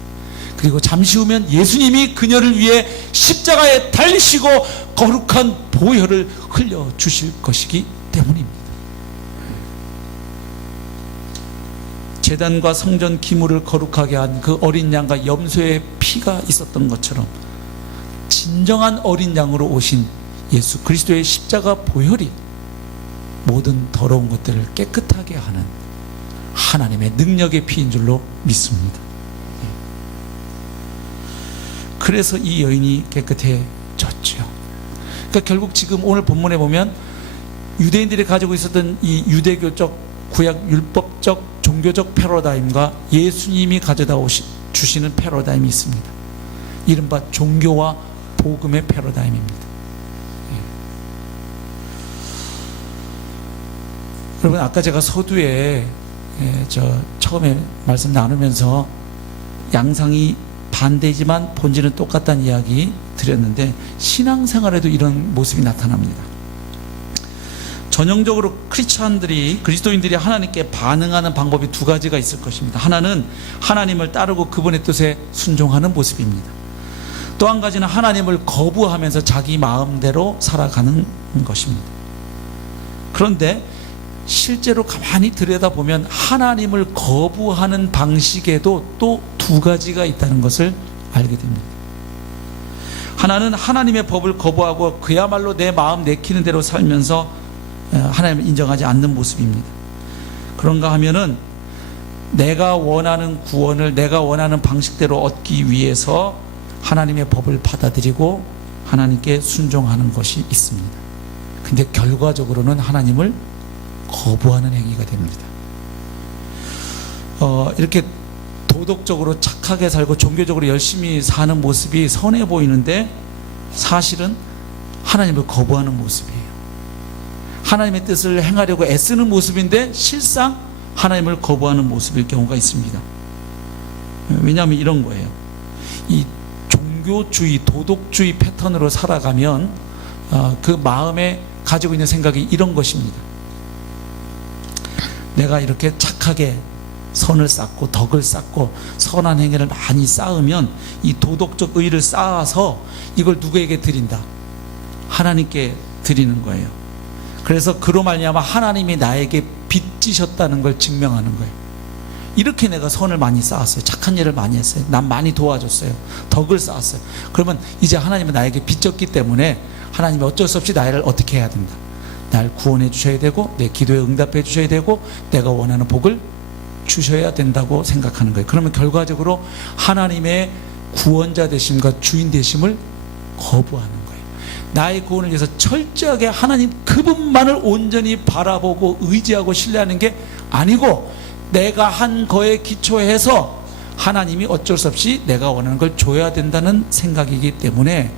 그리고 잠시 후면 예수님이 그녀를 위해 십자가에 달리시고 거룩한 보혈을 흘려주실 것이기 때문입니다. 제단과 성전 기물을 거룩하게 한 그 어린 양과 염소의 피가 있었던 것처럼 진정한 어린 양으로 오신 예수 그리스도의 십자가 보혈이 모든 더러운 것들을 깨끗하게 하는 하나님의 능력의 피인 줄로 믿습니다. 그래서 이 여인이 깨끗해졌죠. 그러니까 결국 지금 오늘 본문에 보면 유대인들이 가지고 있었던 이 유대교적 구약 율법적 종교적 패러다임과 예수님이 가져다 주시는 패러다임이 있습니다. 이른바 종교와 복음의 패러다임입니다. 여러분, 아까 제가 서두에 처음에 말씀 나누면서 양상이 반대지만 본질은 똑같다는 이야기 드렸는데, 신앙생활에도 이런 모습이 나타납니다. 전형적으로 그리스도인들이 하나님께 반응하는 방법이 두 가지가 있을 것입니다. 하나는 하나님을 따르고 그분의 뜻에 순종하는 모습입니다. 또 한 가지는 하나님을 거부하면서 자기 마음대로 살아가는 것입니다. 그런데 실제로 가만히 들여다보면 하나님을 거부하는 방식에도 또 두 가지가 있다는 것을 알게 됩니다. 하나는 하나님의 법을 거부하고 그야말로 내 마음 내키는 대로 살면서 하나님을 인정하지 않는 모습입니다. 그런가 하면은 내가 원하는 구원을 내가 원하는 방식대로 얻기 위해서 하나님의 법을 받아들이고 하나님께 순종하는 것이 있습니다. 근데 결과적으로는 하나님을 거부하는 행위가 됩니다. 이렇게 도덕적으로 착하게 살고 종교적으로 열심히 사는 모습이 선해 보이는데 사실은 하나님을 거부하는 모습이에요. 하나님의 뜻을 행하려고 애쓰는 모습인데 실상 하나님을 거부하는 모습일 경우가 있습니다. 왜냐하면 이런 거예요. 이 종교주의, 도덕주의 패턴으로 살아가면 그 마음에 가지고 있는 생각이 이런 것입니다. 내가 이렇게 착하게 선을 쌓고 덕을 쌓고 선한 행위를 많이 쌓으면 이 도덕적 의를 쌓아서 이걸 누구에게 드린다? 하나님께 드리는 거예요. 그래서 그로 말미암아 하나님이 나에게 빚지셨다는 걸 증명하는 거예요. 이렇게 내가 선을 많이 쌓았어요. 착한 일을 많이 했어요. 난 많이 도와줬어요. 덕을 쌓았어요. 그러면 이제 하나님은 나에게 빚졌기 때문에 하나님이 어쩔 수 없이 나를 어떻게 해야 된다? 날 구원해 주셔야 되고 내 기도에 응답해 주셔야 되고 내가 원하는 복을 주셔야 된다고 생각하는 거예요. 그러면 결과적으로 하나님의 구원자 되심과 주인 되심을 거부하는 거예요. 나의 구원을 위해서 철저하게 하나님 그분만을 온전히 바라보고 의지하고 신뢰하는 게 아니고 내가 한 거에 기초해서 하나님이 어쩔 수 없이 내가 원하는 걸 줘야 된다는 생각이기 때문에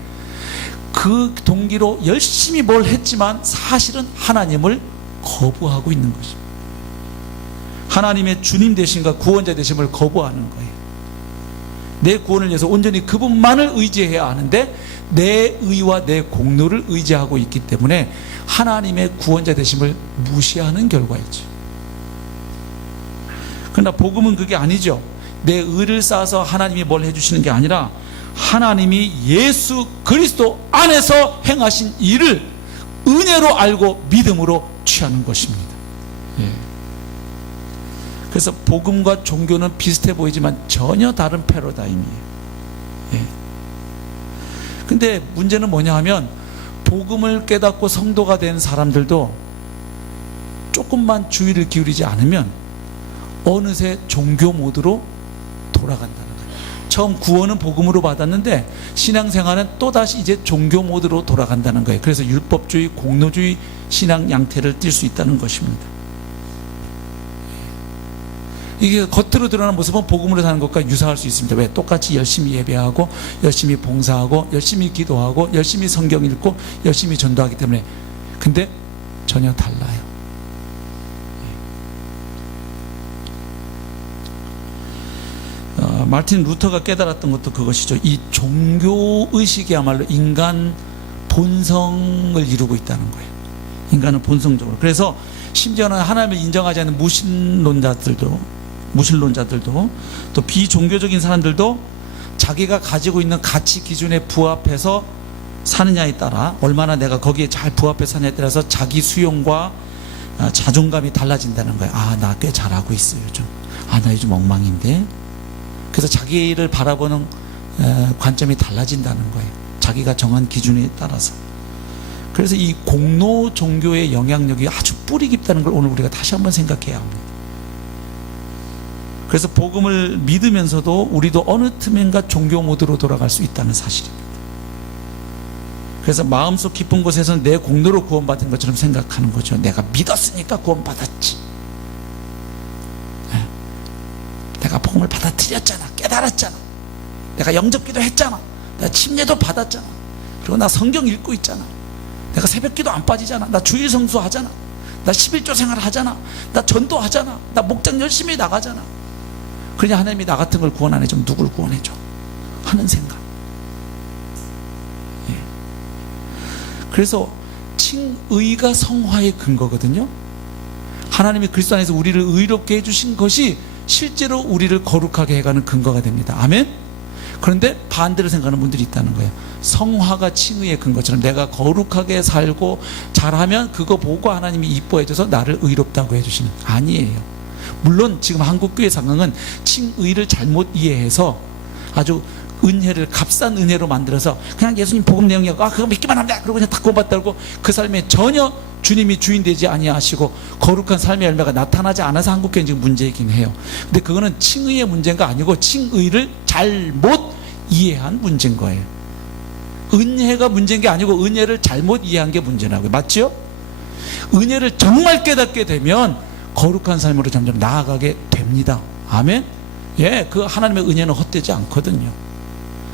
그 동기로 열심히 뭘 했지만 사실은 하나님을 거부하고 있는 것입니다. 하나님의 주님 되심과 구원자 되심을 거부하는 거예요. 내 구원을 위해서 온전히 그분만을 의지해야 하는데 내 의와 내 공로를 의지하고 있기 때문에 하나님의 구원자 되심을 무시하는 결과이죠. 그러나 복음은 그게 아니죠. 내 의를 쌓아서 하나님이 뭘 해주시는 게 아니라 하나님이 예수 그리스도 안에서 행하신 일을 은혜로 알고 믿음으로 취하는 것입니다. 그래서 복음과 종교는 비슷해 보이지만 전혀 다른 패러다임이에요. 근데 문제는 뭐냐 하면 복음을 깨닫고 성도가 된 사람들도 조금만 주의를 기울이지 않으면 어느새 종교 모드로 돌아간다는 거예요. 처음 구원은 복음으로 받았는데 신앙생활은 또다시 이제 종교 모드로 돌아간다는 거예요. 그래서 율법주의, 공로주의 신앙 양태를 띌 수 있다는 것입니다. 이게 겉으로 드러나는 모습은 복음으로 사는 것과 유사할 수 있습니다. 왜? 똑같이 열심히 예배하고 열심히 봉사하고 열심히 기도하고 열심히 성경 읽고 열심히 전도하기 때문에. 근데 전혀 달라요. 마르틴 루터가 깨달았던 것도 그것이죠. 이 종교의식이야말로 인간 본성을 이루고 있다는 거예요. 인간은 본성적으로. 그래서 심지어는 하나님을 인정하지 않는 무신론자들도 또 비종교적인 사람들도 자기가 가지고 있는 가치 기준에 부합해서 사느냐에 따라 얼마나 내가 거기에 잘 부합해서 사느냐에 따라서 자기 수용과 자존감이 달라진다는 거예요. 아, 나 꽤 잘하고 있어 요즘. 아, 나 요즘 엉망인데. 그래서 자기를 바라보는 관점이 달라진다는 거예요. 자기가 정한 기준에 따라서. 그래서 이 공로 종교의 영향력이 아주 뿌리 깊다는 걸 오늘 우리가 다시 한번 생각해야 합니다. 그래서 복음을 믿으면서도 우리도 어느 틈엔가 종교 모드로 돌아갈 수 있다는 사실입니다. 그래서 마음속 깊은 곳에서는 내 공로로 구원받은 것처럼 생각하는 거죠. 내가 믿었으니까 구원받았지. 내가 복음을 받아들였잖아. 깨달았잖아. 내가 영접기도 했잖아. 내가 침례도 받았잖아. 그리고 나 성경 읽고 있잖아. 내가 새벽기도 안 빠지잖아. 나 주일 성수 하잖아. 나 11조 생활 하잖아. 나 전도 하잖아. 나 목장 열심히 나가잖아. 그러니 하나님이 나 같은 걸 구원 안 해주면 누굴 구원해줘? 하는 생각. 예. 그래서 칭의가 성화의 근거거든요. 하나님이 그리스도 안에서 우리를 의롭게 해주신 것이 실제로 우리를 거룩하게 해가는 근거가 됩니다. 아멘? 그런데 반대로 생각하는 분들이 있다는 거예요. 성화가 칭의의 근거처럼 내가 거룩하게 살고 잘하면 그거 보고 하나님이 이뻐해줘서 나를 의롭다고 해주시는. 아니에요. 물론 지금 한국교회 상황은 칭의를 잘못 이해해서 아주 은혜를 값싼 은혜로 만들어서 그냥 예수님 복음 내용이고 그거 믿기만 하면 돼 그러고 그냥 다 구원받다고 그 삶에 전혀 주님이 주인 되지 아니하시고 거룩한 삶의 열매가 나타나지 않아서 한국교회는 지금 문제이긴 해요. 근데 그거는 칭의의 문제가 아니고 칭의를 잘못 이해한 문제인 거예요. 은혜가 문제인 게 아니고 은혜를 잘못 이해한 게 문제라고요. 맞죠? 은혜를 정말 깨닫게 되면 거룩한 삶으로 점점 나아가게 됩니다. 아멘? 예, 그 하나님의 은혜는 헛되지 않거든요.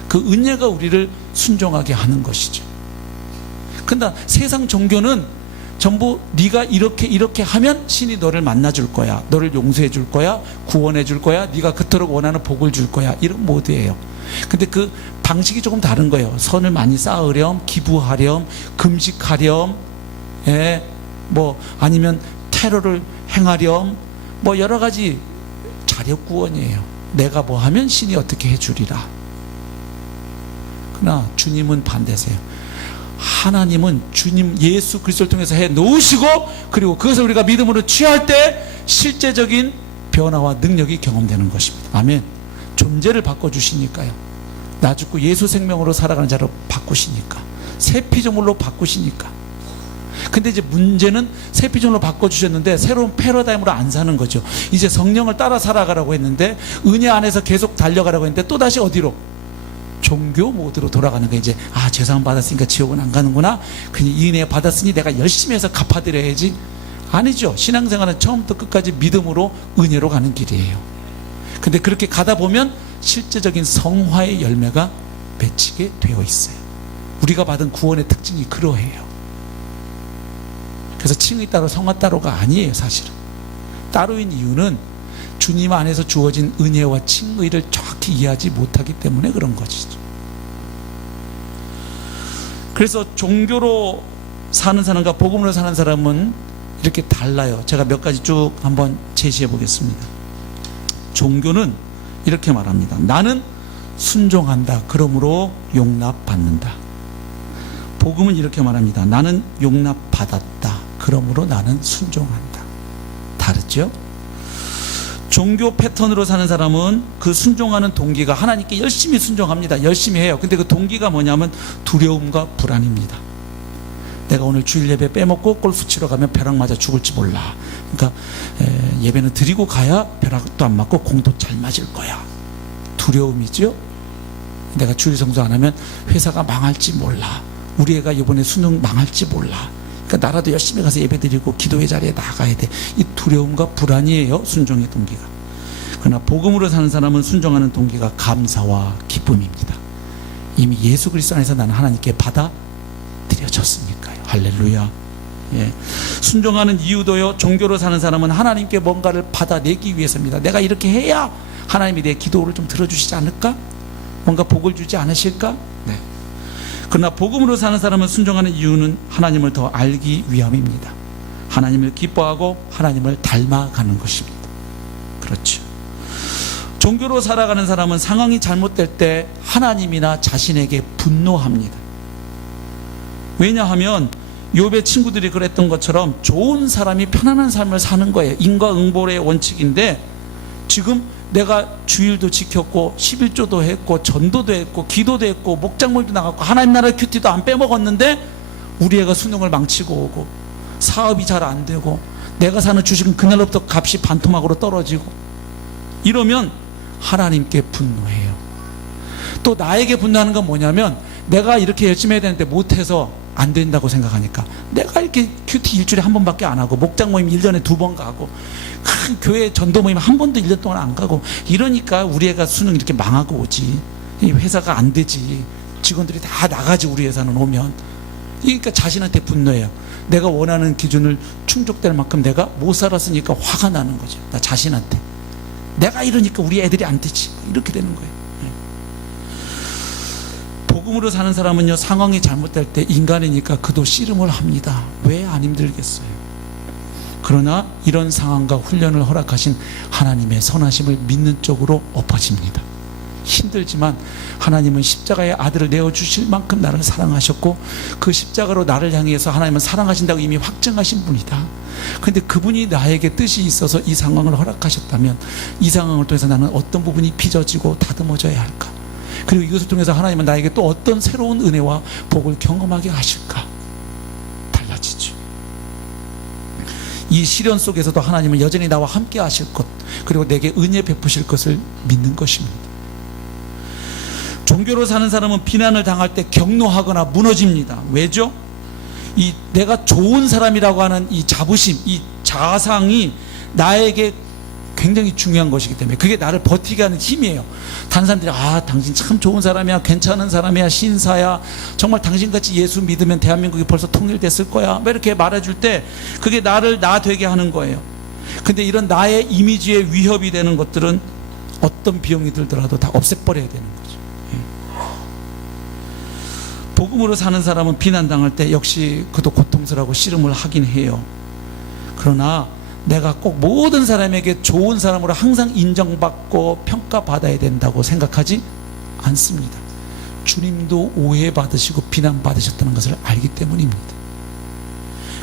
그 은혜가 우리를 순종하게 하는 것이죠. 근데 세상 종교는 전부 네가 이렇게 하면 신이 너를 만나줄 거야, 너를 용서해 줄 거야, 구원해 줄 거야, 네가 그토록 원하는 복을 줄 거야, 이런 모드예요. 근데 그 방식이 조금 다른 거예요. 선을 많이 쌓으렴, 기부하렴, 금식하렴, 예, 뭐 아니면 테러를 행하렴, 뭐 여러 가지 자력 구원이에요. 내가 뭐 하면 신이 어떻게 해주리라. 그러나 주님은 반대세요. 하나님은 주님 예수 그리스도를 통해서 해 놓으시고 그리고 그것을 우리가 믿음으로 취할 때 실제적인 변화와 능력이 경험되는 것입니다. 아멘. 존재를 바꿔주시니까요. 나 죽고 예수 생명으로 살아가는 자로 바꾸시니까, 새 피조물로 바꾸시니까. 근데 이제 문제는 새 피조물로 바꿔주셨는데 새로운 패러다임으로 안 사는 거죠. 이제 성령을 따라 살아가라고 했는데, 은혜 안에서 계속 달려가라고 했는데 또다시 어디로? 종교 모드로 돌아가는 거예요. 이제 죄사함 받았으니까 지옥은 안 가는구나, 그냥 이 은혜 받았으니 내가 열심히 해서 갚아드려야지. 아니죠. 신앙생활은 처음부터 끝까지 믿음으로 은혜로 가는 길이에요. 근데 그렇게 가다 보면 실제적인 성화의 열매가 맺히게 되어 있어요. 우리가 받은 구원의 특징이 그러해요. 그래서 칭의 따로 성화 따로가 아니에요. 사실은 따로인 이유는 주님 안에서 주어진 은혜와 칭의를 정확히 이해하지 못하기 때문에 그런 것이죠. 그래서 종교로 사는 사람과 복음으로 사는 사람은 이렇게 달라요. 제가 몇 가지 쭉 한번 제시해 보겠습니다. 종교는 이렇게 말합니다. 나는 순종한다. 그러므로 용납받는다. 복음은 이렇게 말합니다. 나는 용납받았다. 그러므로 나는 순종한다. 다르죠? 종교 패턴으로 사는 사람은 그 순종하는 동기가 하나님께 열심히 순종합니다. 열심히 해요. 근데 그 동기가 뭐냐면 두려움과 불안입니다. 내가 오늘 주일 예배 빼먹고 골프 치러 가면 벼락 맞아 죽을지 몰라. 그러니까 예배는 드리고 가야 벼락도 안 맞고 공도 잘 맞을 거야. 두려움이죠. 내가 주일 성수 안 하면 회사가 망할지 몰라. 우리 애가 이번에 수능 망할지 몰라. 그러니까 나라도 열심히 가서 예배 드리고 기도회 자리에 나가야 돼. 이 두려움과 불안이에요. 순종의 동기가. 그러나 복음으로 사는 사람은 순종하는 동기가 감사와 기쁨입니다. 이미 예수 그리스도 안에서 나는 하나님께 받아들여졌으니까요. 할렐루야. 예. 순종하는 이유도요, 종교로 사는 사람은 하나님께 뭔가를 받아내기 위해서입니다. 내가 이렇게 해야 하나님이 내 기도를 좀 들어주시지 않을까? 뭔가 복을 주지 않으실까? 네. 그러나 복음으로 사는 사람은 순종하는 이유는 하나님을 더 알기 위함입니다. 하나님을 기뻐하고 하나님을 닮아가는 것입니다. 그렇죠. 종교로 살아가는 사람은 상황이 잘못될 때 하나님이나 자신에게 분노합니다. 왜냐하면 욥의 친구들이 그랬던 것처럼 좋은 사람이 편안한 삶을 사는 거예요. 인과응보의 원칙인데, 지금 내가 주일도 지켰고 11조도 했고 전도도 했고 기도도 했고 목장모임도 나갔고 하나님 나라 큐티도 안 빼먹었는데 우리 애가 수능을 망치고 오고 사업이 잘 안 되고 내가 사는 주식은 그날부터 값이 반토막으로 떨어지고 이러면 하나님께 분노해요. 또 나에게 분노하는 건 뭐냐면, 내가 이렇게 열심히 해야 되는데 못해서 안 된다고 생각하니까, 내가 이렇게 큐티 일주일에 한 번밖에 안 하고 목장 모임 1년에 2번 가고 큰 교회 전도 모임 한 번도 1년 동안 안 가고 이러니까 우리 애가 수능 이렇게 망하고 오지. 이 회사가 안 되지. 직원들이 다 나가지. 우리 회사는 오면. 그러니까 자신한테 분노해요. 내가 원하는 기준을 충족될 만큼 내가 못 살았으니까 화가 나는 거죠. 나 자신한테. 내가 이러니까 우리 애들이 안 되지. 이렇게 되는 거예요. 복음으로 사는 사람은요, 상황이 잘못될 때 인간이니까 그도 씨름을 합니다. 왜 안 힘들겠어요? 그러나 이런 상황과 훈련을 허락하신 하나님의 선하심을 믿는 쪽으로 엎어집니다. 힘들지만 하나님은 십자가의 아들을 내어주실 만큼 나를 사랑하셨고, 그 십자가로 나를 향해서 하나님은 사랑하신다고 이미 확증하신 분이다. 그런데 그분이 나에게 뜻이 있어서 이 상황을 허락하셨다면 이 상황을 통해서 나는 어떤 부분이 빚어지고 다듬어져야 할까? 그리고 이것을 통해서 하나님은 나에게 또 어떤 새로운 은혜와 복을 경험하게 하실까? 달라지죠. 이 시련 속에서도 하나님은 여전히 나와 함께 하실 것, 그리고 내게 은혜 베푸실 것을 믿는 것입니다. 종교로 사는 사람은 비난을 당할 때 격노하거나 무너집니다. 왜죠? 이 내가 좋은 사람이라고 하는 이 자부심, 이 자상이 나에게 굉장히 중요한 것이기 때문에 그게 나를 버티게 하는 힘이에요. 다른 사람들이 당신 참 좋은 사람이야, 괜찮은 사람이야, 신사야, 정말 당신같이 예수 믿으면 대한민국이 벌써 통일됐을 거야, 뭐 이렇게 말해줄 때 그게 나를 나 되게 하는 거예요. 근데 이런 나의 이미지에 위협이 되는 것들은 어떤 비용이 들더라도 다 없애버려야 되는 거죠. 복음으로 사는 사람은 비난당할 때 역시 그도 고통스러워하고 씨름을 하긴 해요. 그러나 내가 꼭 모든 사람에게 좋은 사람으로 항상 인정받고 평가받아야 된다고 생각하지 않습니다. 주님도 오해받으시고 비난받으셨다는 것을 알기 때문입니다.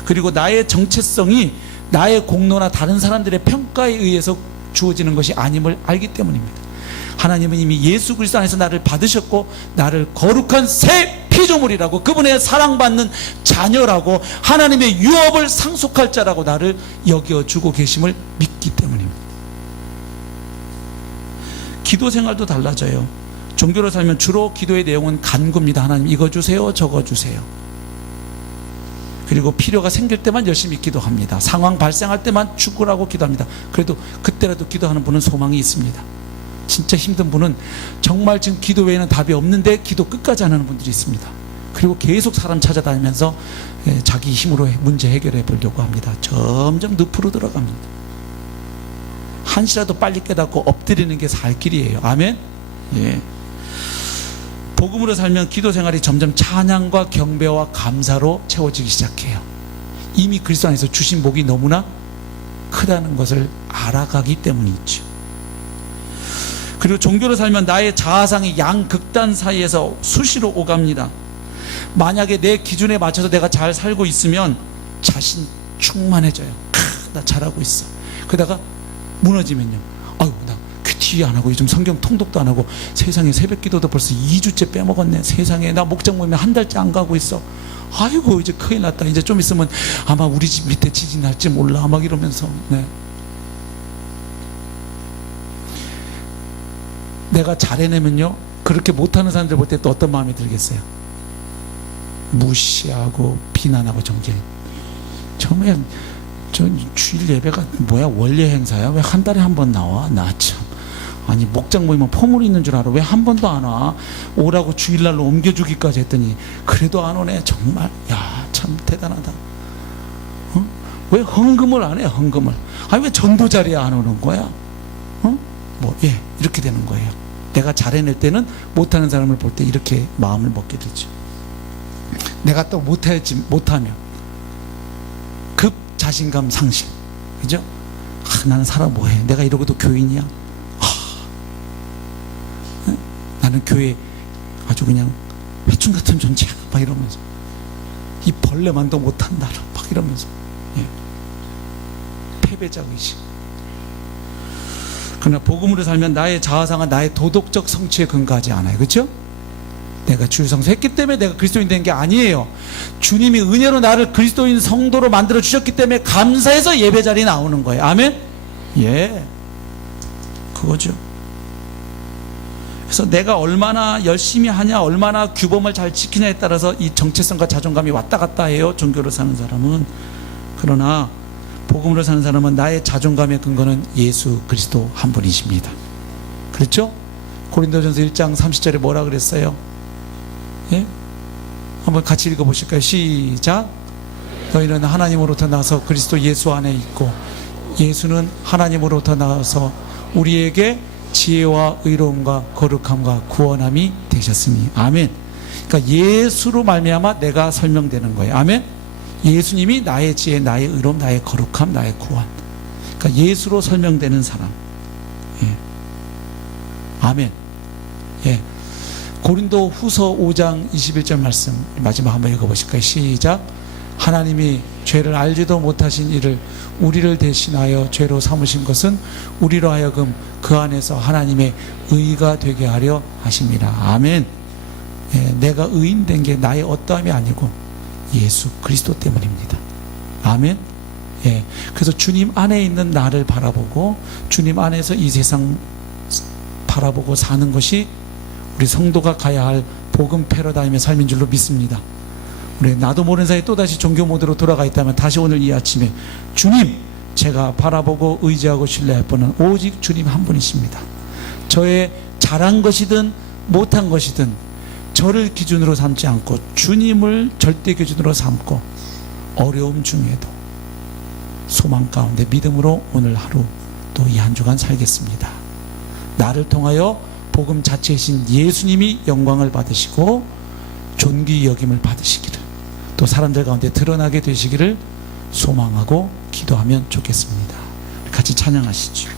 그리고 나의 정체성이 나의 공로나 다른 사람들의 평가에 의해서 주어지는 것이 아님을 알기 때문입니다. 하나님은 이미 예수 그리스도 안에서 나를 받으셨고 나를 거룩한 새 피조물이라고, 그분의 사랑받는 자녀라고, 하나님의 유업을 상속할 자라고 나를 여겨주고 계심을 믿기 때문입니다. 기도 생활도 달라져요. 종교로 살면 주로 기도의 내용은 간구입니다. 하나님 이거 주세요, 저거 주세요. 그리고 필요가 생길 때만 열심히 기도합니다. 상황 발생할 때만 죽으라고 기도합니다. 그래도 그때라도 기도하는 분은 소망이 있습니다. 진짜 힘든 분은 정말 지금 기도 외에는 답이 없는데 기도 끝까지 안 하는 분들이 있습니다. 그리고 계속 사람 찾아다니면서 자기 힘으로 문제 해결해 보려고 합니다. 점점 늪으로 들어갑니다. 한시라도 빨리 깨닫고 엎드리는 게 살 길이에요. 아멘. 예. 복음으로 살면 기도 생활이 점점 찬양과 경배와 감사로 채워지기 시작해요. 이미 그리스도 안에서 주신 복이 너무나 크다는 것을 알아가기 때문이죠. 그리고 종교로 살면 나의 자아상이 양극단 사이에서 수시로 오갑니다. 만약에 내 기준에 맞춰서 내가 잘 살고 있으면 자신 충만해져요. 나 잘하고 있어. 그러다가 무너지면요, 나 큐티 안 하고 요즘 성경 통독도 안 하고 세상에 새벽 기도도 벌써 2주째 빼먹었네. 세상에 나 목장 모임에 한 달째 안 가고 있어. 아이고 이제 큰일 났다. 이제 좀 있으면 아마 우리 집 밑에 지진 날지 몰라. 막 이러면서 내가 잘해내면요, 그렇게 못하는 사람들 볼 때 또 어떤 마음이 들겠어요? 무시하고 비난하고 정죄. 정말 저 주일 예배가 뭐야, 원래 행사야? 왜 한 달에 한 번 나와? 나 참. 아니 목장 모이면 포물이 있는 줄 알아. 왜 한 번도 안 와? 오라고 주일날로 옮겨주기까지 했더니 그래도 안 오네. 정말 참 대단하다. 왜 헌금을 안 해? 헌금을. 아니 왜 전도 자리에 안 오는 거야? 이렇게 되는 거예요. 내가 잘해낼 때는 못하는 사람을 볼 때 이렇게 마음을 먹게 되죠. 내가 또 못하면 급 자신감 상실. 그죠? 나는 살아 뭐해? 내가 이러고도 교인이야? 나는 교회 아주 그냥 회충 같은 존재야. 막 이러면서 이 벌레만도 못한다. 막 이러면서 패배자 의식. 그러나 복음으로 살면 나의 자아상은 나의 도덕적 성취에 근거하지 않아요. 그렇죠? 내가 주일 성수했기 때문에 내가 그리스도인 된 게 아니에요. 주님이 은혜로 나를 그리스도인 성도로 만들어 주셨기 때문에 감사해서 예배 자리에 나오는 거예요. 아멘? 예, 그거죠. 그래서 내가 얼마나 열심히 하냐, 얼마나 규범을 잘 지키냐에 따라서 이 정체성과 자존감이 왔다 갔다 해요, 종교로 사는 사람은. 그러나 복음으로 사는 사람은 나의 자존감의 근거는 예수 그리스도 한 분이십니다. 그렇죠? 고린도전서 1장 30절에 뭐라 그랬어요? 예? 한번 같이 읽어보실까요? 시작. 너희는 하나님으로부터 나서 그리스도 예수 안에 있고 예수는 하나님으로부터 나와서 우리에게 지혜와 의로움과 거룩함과 구원함이 되셨으니. 아멘. 그러니까 예수로 말미암아 내가 설명되는 거예요. 아멘. 예수님이 나의 지혜, 나의 의로움, 나의 거룩함, 나의 구원. 그러니까 예수로 설명되는 사람. 예. 아멘. 예. 고린도 후서 5장 21절 말씀 마지막 한번 읽어보실까요? 시작. 하나님이 죄를 알지도 못하신 이를 우리를 대신하여 죄로 삼으신 것은 우리로 하여금 그 안에서 하나님의 의가 되게 하려 하심이라. 아멘. 예, 내가 의인된 게 나의 어떠함이 아니고 예수 그리스도 때문입니다. 아멘. 예, 그래서 주님 안에 있는 나를 바라보고 주님 안에서 이 세상 바라보고 사는 것이 우리 성도가 가야 할 복음 패러다임의 삶인 줄로 믿습니다. 우리 나도 모르는 사이에 또다시 종교 모드로 돌아가 있다면 다시 오늘 이 아침에 주님, 제가 바라보고 의지하고 신뢰할 분은 오직 주님 한 분이십니다. 저의 잘한 것이든 못한 것이든 저를 기준으로 삼지 않고 주님을 절대 기준으로 삼고 어려움 중에도 소망 가운데 믿음으로 오늘 하루 또 이 한 주간 살겠습니다. 나를 통하여 복음 자체이신 예수님이 영광을 받으시고 존귀 여김을 받으시기를 또 사람들 가운데 드러나게 되시기를 소망하고 기도하면 좋겠습니다. 같이 찬양하시죠.